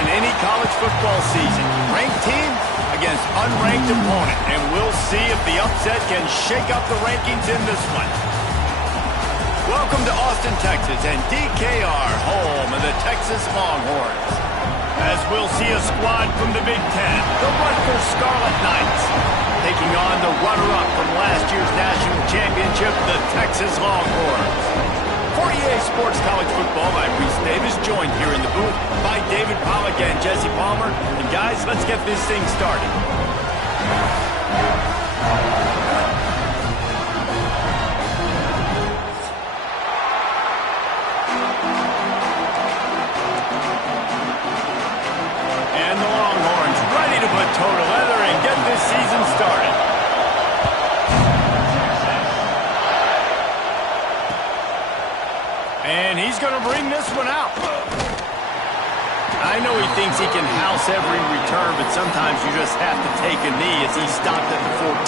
in any college football season. Ranked team against unranked opponent. And we'll see if the upset can shake up the rankings in this one. Welcome to Austin, Texas, and DKR, home of the Texas Longhorns. As we'll see a squad from the Big Ten, the Rutgers Scarlet Knights, taking on the runner-up from last year's national championship, the Texas Longhorns. For EA Sports College Football, I'm Reese Davis, joined here in the booth by David Pollack and Jesse Palmer. And guys, let's get this thing started. And the Longhorns ready to put toe to leather and get this season started. And he's going to bring this one out. I know he thinks he can house every return, but sometimes you just have to take a knee as he stopped at the 14.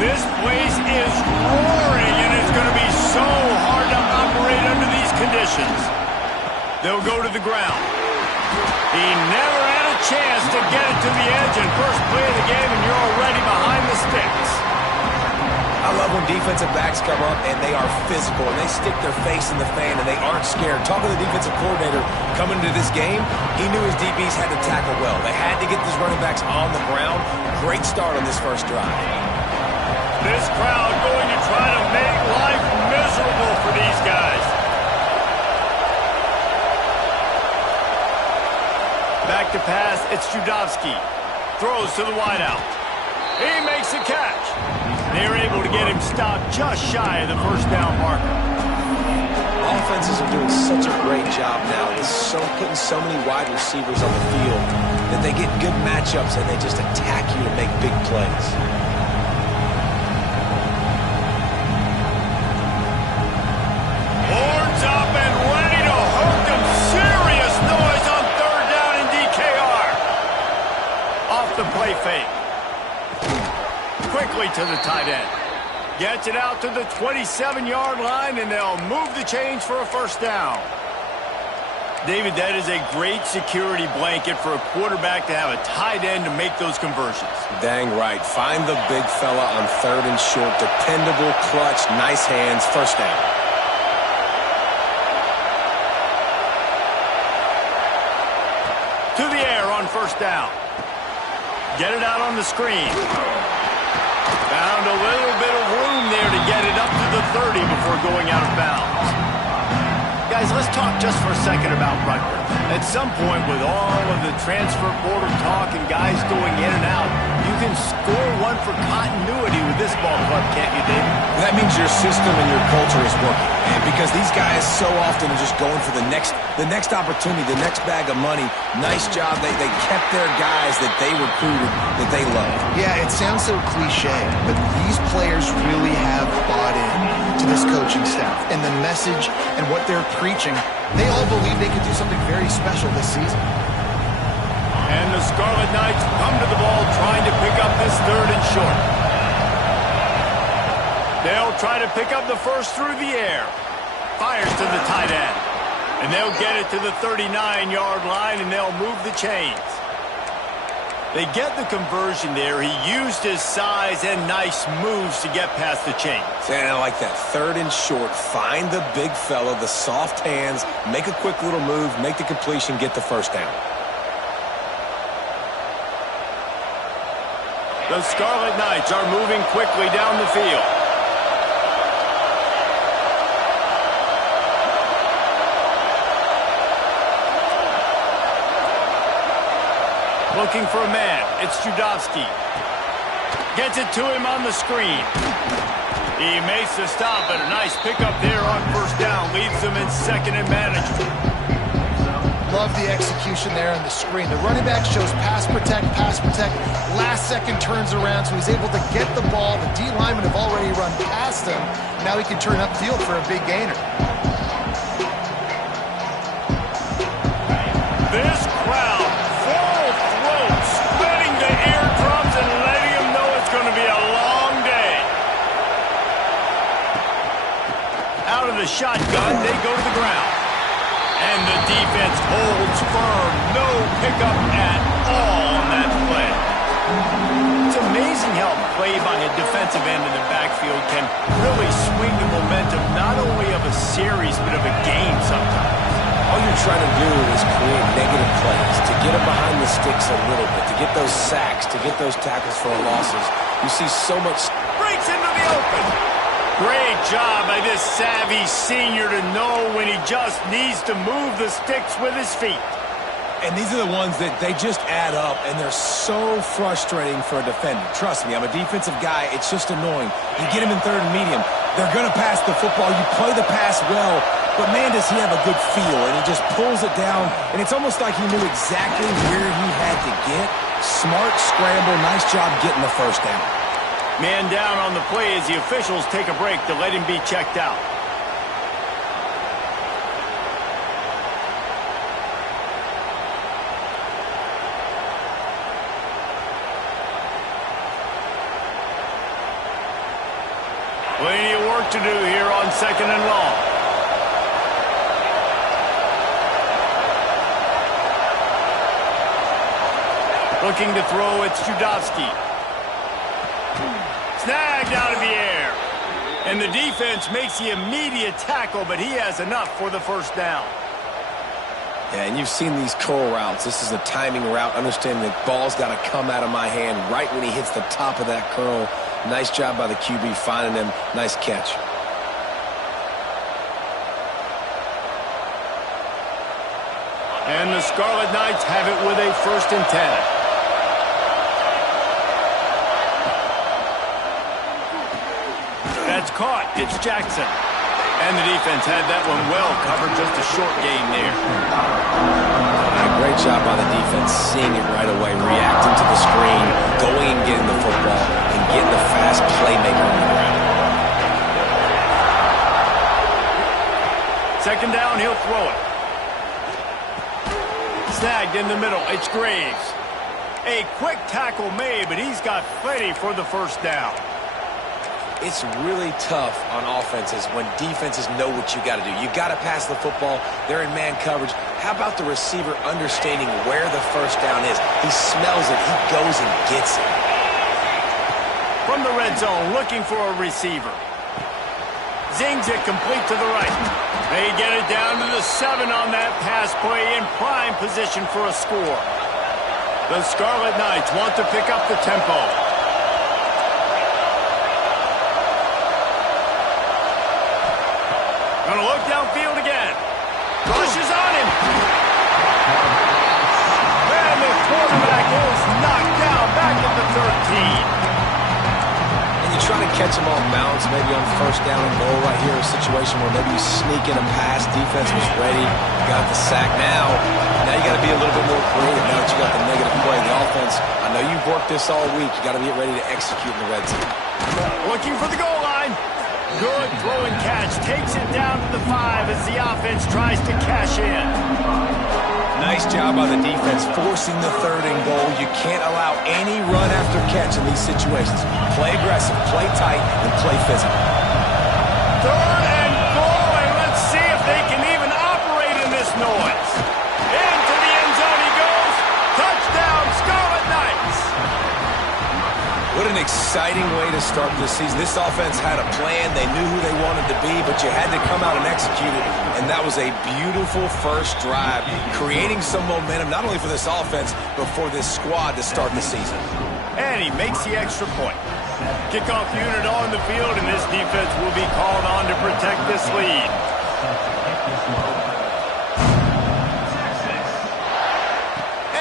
This place is roaring, and it's going to be so hard to operate under these conditions. They'll go to the ground. He never had a chance to get it to the edge, and first play of the game, and you're already behind the sticks. I love when defensive backs come up, and they are physical, and they stick their face in the fan, and they aren't scared. Talking to the defensive coordinator coming into this game, he knew his DBs had to tackle well. They had to get these running backs on the ground. Great start on this first drive. This crowd going to try to make life miserable for these guys. Back to pass, it's Judovsky. Throws to the wideout. He makes the catch. They're able to get him stopped just shy of the first down marker. Offenses are doing such a great job now with putting so many wide receivers on the field that they get good matchups and they just attack you to make big plays. Horns up and ready to hook them. Serious noise on third down in DKR. Off the play fake. Quickly to the tight end. Gets it out to the 27-yard line, and they'll move the chains for a first down. David, that is a great security blanket for a quarterback to have a tight end to make those conversions. Dang right. Find the big fella on 3rd and short. Dependable, clutch, nice hands, first down. To the air on first down. Get it out on the screen. Found a little bit of room there to get it up to the 30 before going out of bounds. Guys, let's talk just for a second about Rutgers. At some point, with all of the transfer portal talk and guys going in and out, you can score one for continuity with this ball club, can't you, David? That means your system and your culture is working. And because these guys so often are just going for the next opportunity, the next bag of money. Nice job. They kept their guys that they recruited, that they love. Yeah, it sounds so cliche, but these players really have bought in to this coaching staff and the message and what they're preaching. They all believe they can do something very special this season. And the Scarlet Knights come to the ball trying to pick up this 3rd and short. They'll try to pick up the first through the air. Fires to the tight end. And they'll get it to the 39-yard line, and they'll move the chains. They get the conversion there. He used his size and nice moves to get past the chains. And I like that. 3rd and short. Find the big fella, the soft hands, make a quick little move, make the completion, get the first down. The Scarlet Knights are moving quickly down the field. Looking for a man. It's Judowski. Gets it to him on the screen. He makes the stop, but a nice pickup there on first down. Leaves them in 2nd and manageable. Love the execution there on the screen. The running back shows pass protect. Last second turns around, so he's able to get the ball. The D linemen have already run past him. Now he can turn upfield for a big gainer. This crowd, full throat, spinning the eardrums and letting them know it's going to be a long day. Out of the shotgun, they go to the ground. And the defense holds firm. No pickup at all on that play. It's amazing how a play by a defensive end in the backfield can really swing the momentum not only of a series but of a game sometimes. All you're trying to do is create negative plays, to get them behind the sticks a little bit, to get those sacks, to get those tackles for losses. You see so much. Breaks into the open. Great job by this savvy senior to know when he just needs to move the sticks with his feet. And these are the ones that they just add up, and they're so frustrating for a defender. Trust me, I'm a defensive guy. It's just annoying. You get him in 3rd and medium. They're going to pass the football. You play the pass well, but man, does he have a good feel, and he just pulls it down, and it's almost like he knew exactly where he had to get. Smart scramble. Nice job getting the first down. Man down on the play as the officials take a break to let him be checked out. Plenty of work to do here on 2nd and long. Looking to throw, it's Judowski. Snagged out of the air. And the defense makes the immediate tackle, but he has enough for the first down. Yeah, and you've seen these curl routes. This is a timing route. Understanding that ball's got to come out of my hand right when he hits the top of that curl. Nice job by the QB finding him. Nice catch. And the Scarlet Knights have it with a 1st and 10. That's caught. It's Jackson. And the defense had that one well covered. Just a short gain there. Great job by the defense, seeing it right away, reacting to the screen, going and getting the football, and getting the fast playmaker on the ground. 2nd down, he'll throw it. Snagged in the middle. It's Graves. A quick tackle made, but he's got plenty for the first down. It's really tough on offenses when defenses know what you got to do. You got to pass the football. They're in man coverage. How about the receiver understanding where the first down is? He smells it. He goes and gets it. From the red zone, looking for a receiver. Zings it complete to the right. They get it down to the 7 on that pass play in prime position for a score. The Scarlet Knights want to pick up the tempo. Gonna look downfield again. Rushes on him. And the quarterback is knocked down back at the 13. And you try to catch him off balance, maybe on first down and goal right here, a situation where maybe you sneak in a pass, defense was ready, you got the sack. Now you got to be a little bit more creative now that you got the negative play. The offense, I know you've worked this all week. You got to get ready to execute in the red zone. Looking for the goal line. Good throw and catch. Takes it down to the 5 as the offense tries to cash in. Nice job by the defense forcing the 3rd and goal. You can't allow any run after catch in these situations. Play aggressive, play tight, and play physical. 3rd and goal, and let's see if they can even operate in this noise. Into the end zone he goes. Touchdown, Scarlet Knights. What an exciting way to start this season. This offense had a plan. They knew who they wanted to be, but you had to come out and execute it. And that was a beautiful first drive, creating some momentum, not only for this offense, but for this squad to start the season. And he makes the extra point. Kickoff unit on the field, and this defense will be called on to protect this lead.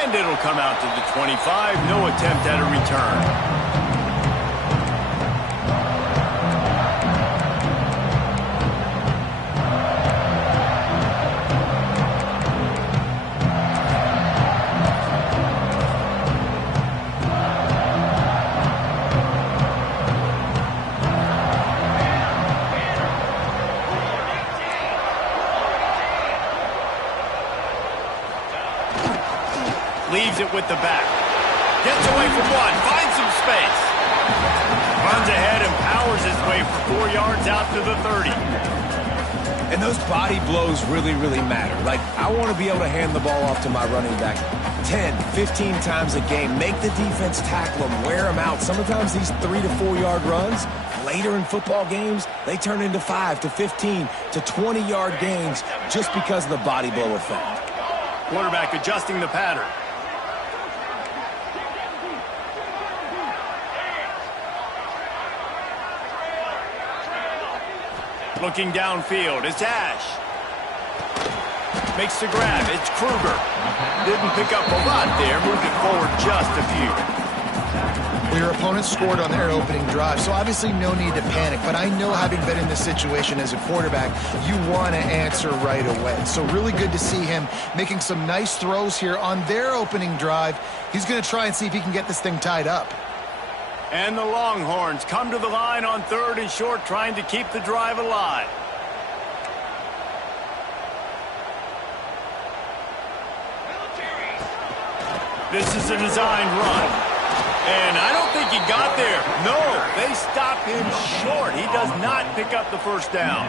And it'll come out to the 25. No attempt at a return. Leaves it with the back. Gets away from one. Finds some space. Runs ahead and powers his way for 4 yards out to the 30. And those body blows really, really matter. Like, I want to be able to hand the ball off to my running back 10, 15 times a game. Make the defense tackle them, wear them out. Sometimes these 3 to 4 yard runs, later in football games, they turn into 5 to 15 to 20 yard gains just because of the body blow effect. Quarterback adjusting the pattern. Looking downfield, it's Ash. Makes the grab, it's Kruger. Didn't pick up a lot there, moved it forward just a few. Well, your opponent scored on their opening drive, so obviously no need to panic. But I know, having been in this situation as a quarterback, you want to answer right away. So really good to see him making some nice throws here on their opening drive. He's going to try and see if he can get this thing tied up. And the Longhorns come to the line on 3rd and short, trying to keep the drive alive. This is a designed run. And I don't think he got there. No, they stop him short. He does not pick up the first down.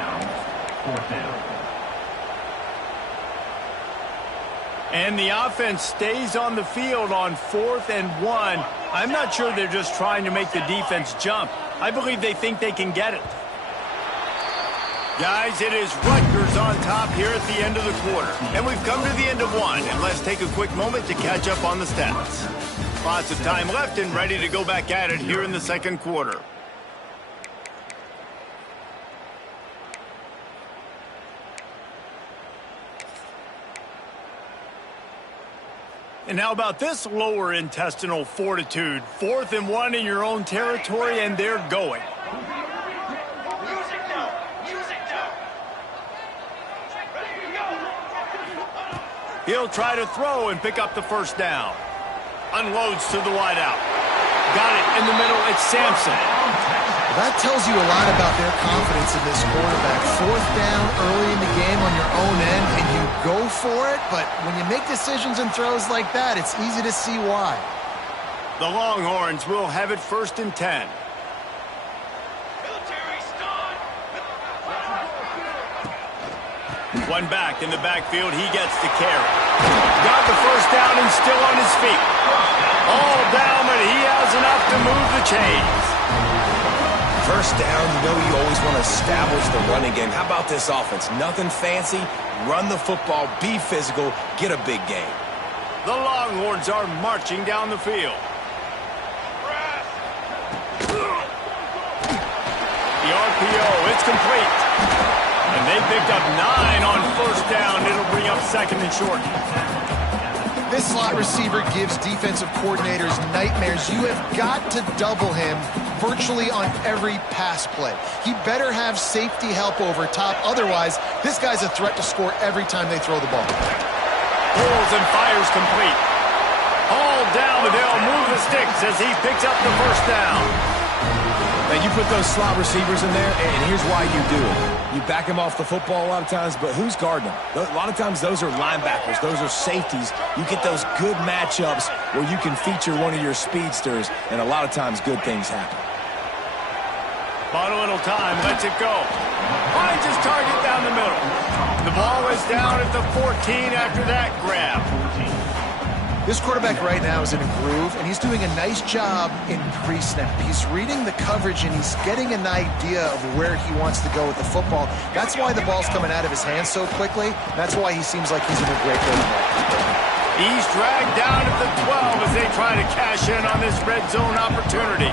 And the offense stays on the field on 4th and 1. I'm not sure they're just trying to make the defense jump. I believe they think they can get it. Guys, it is Rutgers on top here at the end of the quarter. And we've come to the end of one. And let's take a quick moment to catch up on the stats. Lots of time left and ready to go back at it here in the second quarter. And how about this lower intestinal fortitude? 4th and 1 in your own territory, and they're going. He'll try to throw and pick up the first down. Unloads to the wideout. Got it in the middle. It's Sampson. That tells you a lot about their confidence in this quarterback. 4th down early in the game on your own end, and you go for it, but when you make decisions and throws like that, it's easy to see why. The Longhorns will have it 1st and 10. One back in the backfield. He gets the carry. Got the first down and still on his feet. All down, but he has enough to move the chains. First down, you know you always want to establish the running game. How about this offense? Nothing fancy. Run the football, be physical, get a big gain. The Longhorns are marching down the field. The RPO, it's complete. And they picked up 9 on first down. It'll bring up second and short. This slot receiver gives defensive coordinators nightmares. You have got to double him virtually on every pass play. He better have safety help over top. Otherwise, this guy's a threat to score every time they throw the ball. Pulls and fires complete. All down, but they'll move the sticks as he picks up the first down. And you put those slot receivers in there, and here's why you do it. You back them off the football a lot of times, but who's guarding them? A lot of times those are linebackers. Those are safeties. You get those good matchups where you can feature one of your speedsters, and a lot of times good things happen. Bought a little time, lets it go. Finds his target down the middle. The ball is down at the 14 after that grab. This quarterback right now is in a groove, and he's doing a nice job in pre-snap. He's reading the coverage, and he's getting an idea of where he wants to go with the football. That's why the ball's coming out of his hands so quickly. That's why he seems like he's in a great rhythm. He's dragged down at the 12 as they try to cash in on this red zone opportunity.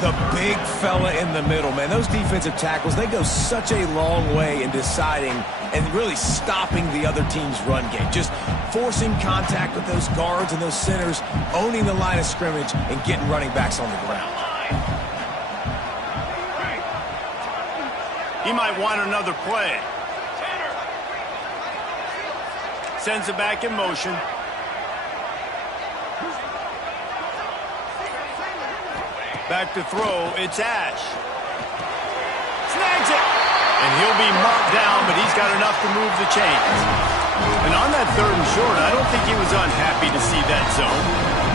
The big fella in the middle, man. Those defensive tackles, they go such a long way in deciding and really stopping the other team's run game. Just forcing contact with those guards and those centers, owning the line of scrimmage, and getting running backs on the ground. He might want another play. Sends it back in motion. Back to throw, it's Ash. Snags it! And he'll be marked down, but he's got enough to move the chains. And on that third and short, I don't think he was unhappy to see that zone.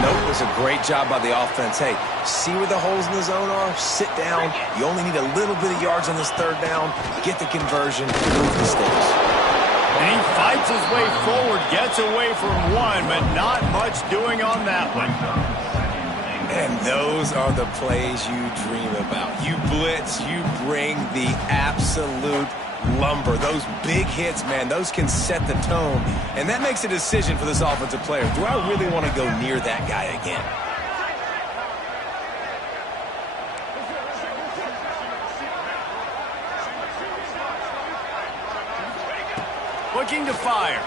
Nope, it was a great job by the offense. Hey, see where the holes in the zone are? Sit down. You only need a little bit of yards on this third down. Get the conversion, move the sticks. And he fights his way forward, gets away from one, but not much doing on that one. And those are the plays you dream about. You blitz, you bring the absolute lumber. Those big hits, man, those can set the tone. And that makes a decision for this offensive player. Do I really want to go near that guy again? Looking to fire.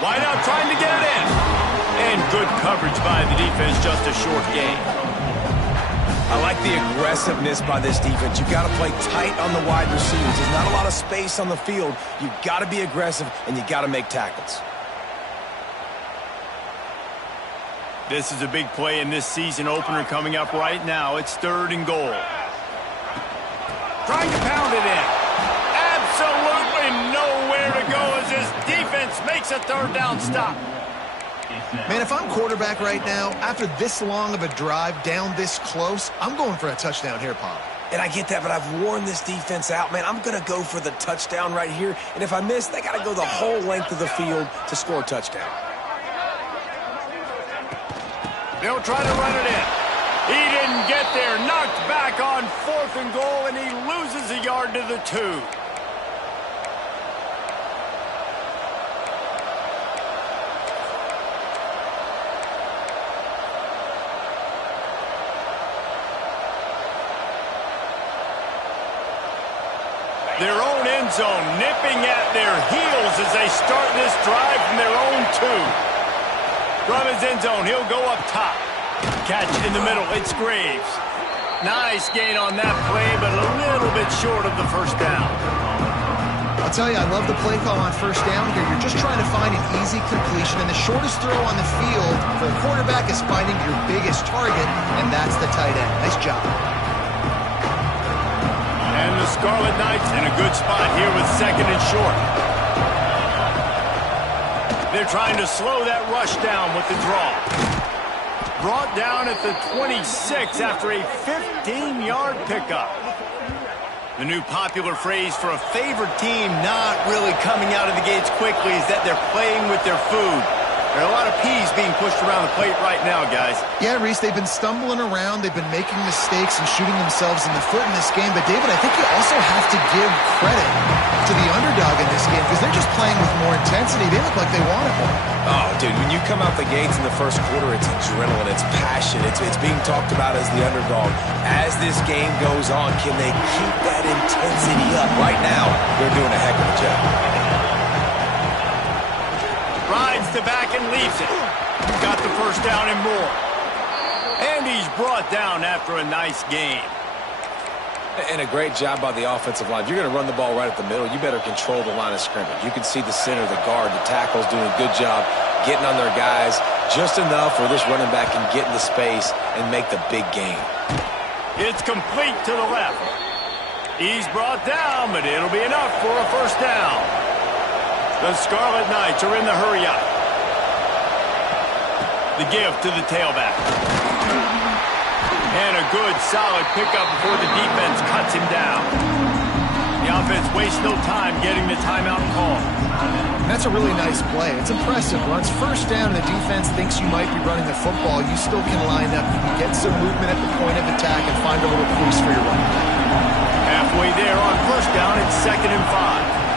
Wide out, trying to get it in. And good coverage by the defense, just a short gain. I like the aggressiveness by this defense. You've got to play tight on the wide receivers. There's not a lot of space on the field. You've got to be aggressive, and you've got to make tackles. This is a big play in this season opener coming up right now. It's 3rd and goal. Trying to pound it in. Absolutely nowhere to go as his defense makes a 3rd down stop. Man, if I'm quarterback right now, after this long of a drive down this close, I'm going for a touchdown here, Pop. And I get that, but I've worn this defense out, man. I'm going to go for the touchdown right here. And if I miss, they got to go the whole length of the field to score a touchdown. They'll try to run it in. He didn't get there. Knocked back on 4th and goal, and he loses a yard to the 2. Their own end zone nipping at their heels as they start this drive from their own 2. From his end zone, he'll go up top. Catch in the middle, it's Graves. Nice gain on that play, but a little bit short of the first down. I'll tell you, I love the play call on first down here. You're just trying to find an easy completion, and the shortest throw on the field for a quarterback is finding your biggest target, and that's the tight end. Nice job. And the Scarlet Knights in a good spot here with 2nd and short. They're trying to slow that rush down with the draw. Brought down at the 26 after a 15-yard pickup. The new popular phrase for a favored team not really coming out of the gates quickly is that they're playing with their food. There are a lot of peas being pushed around the plate right now, guys. Yeah, Reese, they've been stumbling around. They've been making mistakes and shooting themselves in the foot in this game. But, David, I think you also have to give credit to the underdog in this game because they're just playing with more intensity. They look like they want it more. Oh, dude, when you come out the gates in the first quarter, it's adrenaline, it's passion, it's being talked about as the underdog. As this game goes on, can they keep that intensity up? Right now, they're doing a heck of a job. Rides the back and leaves it. Got the first down and more. And he's brought down after a nice game. And a great job by the offensive line. If you're going to run the ball right at the middle, you better control the line of scrimmage. You can see the center, the guard, the tackles doing a good job getting on their guys just enough where this running back can get into space and make the big game. It's complete to the left. He's brought down, but it'll be enough for a first down. The Scarlet Knights are in the hurry-up. The give to the tailback. And a good, solid pickup before the defense cuts him down. The offense wastes no time getting the timeout call. That's a really nice play. It's impressive. Once first down and the defense thinks you might be running the football, you still can line up. You can get some movement at the point of attack and find a little crease for your running back. Halfway there on first down, it's 2nd and 5.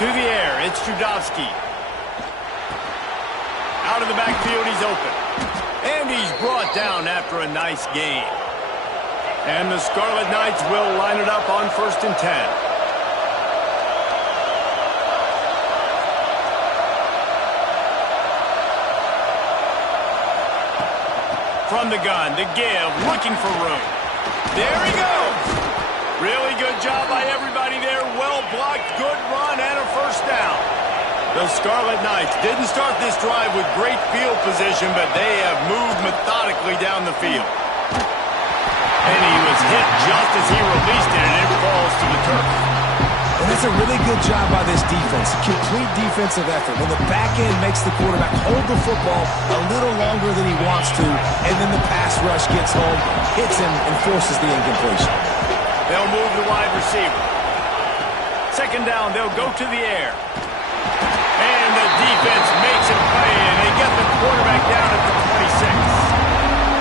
To the air, it's Trudovsky. Out of the backfield, he's open. And he's brought down after a nice game. And the Scarlet Knights will line it up on 1st and 10. From the gun, the give, looking for room. There he goes. Really good job by everybody there. Well blocked, good run, and a first down. The Scarlet Knights didn't start this drive with great field position, but they have moved methodically down the field. And he was hit just as he released it, and it falls to the turf. And that's a really good job by this defense. Complete defensive effort. When the back end makes the quarterback hold the football a little longer than he wants to, and then the pass rush gets home, hits him, and forces the incompletion. They'll move the wide receiver. 2nd down, they'll go to the air. And the defense makes it play, and they get the quarterback down at the 26.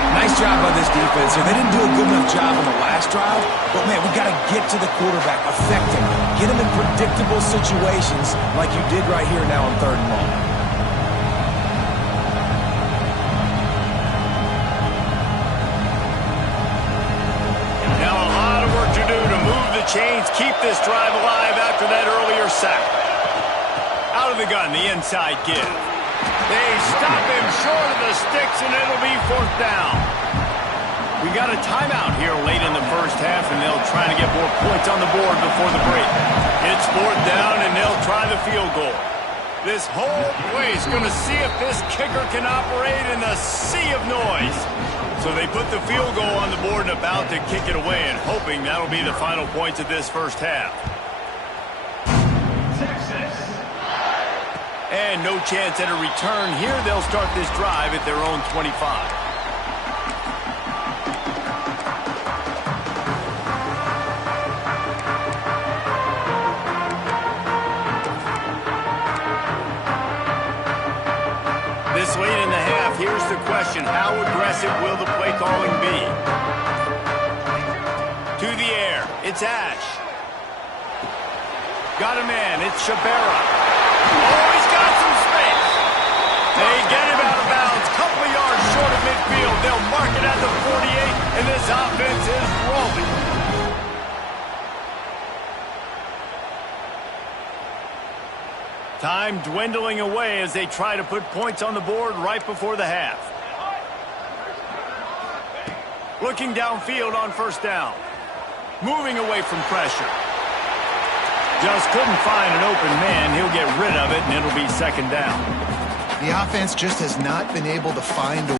Nice job by this defense here. They didn't do a good enough job on the last drive, but, man, we got to get to the quarterback, affect him, get him in predictable situations like you did right here now on 3rd and long. Now a lot of work to do to move the chains, keep this drive alive after that earlier sack. Out of the gun, the inside give. They stop him short of the sticks, and it'll be 4th down. We got a timeout here late in the first half, and they'll try to get more points on the board before the break. It's 4th down, and they'll try the field goal. This whole place going to see if this kicker can operate in the sea of noise. So they put the field goal on the board and about to kick it away, and hoping that'll be the final points of this first half. And no chance at a return here. They'll start this drive at their own 25. This late in the half, here's the question. How aggressive will the play calling be? To the air, it's Ash. Got a man, it's Shabera. Oh, he's got some space. They get him out of bounds, couple of yards short of midfield. They'll mark it at the 48, and this offense is rolling. Time dwindling away as they try to put points on the board right before the half. Looking downfield on 1st down. Moving away from pressure. Just couldn't find an open man. He'll get rid of it, and it'll be 2nd down. The offense just has not been able to find a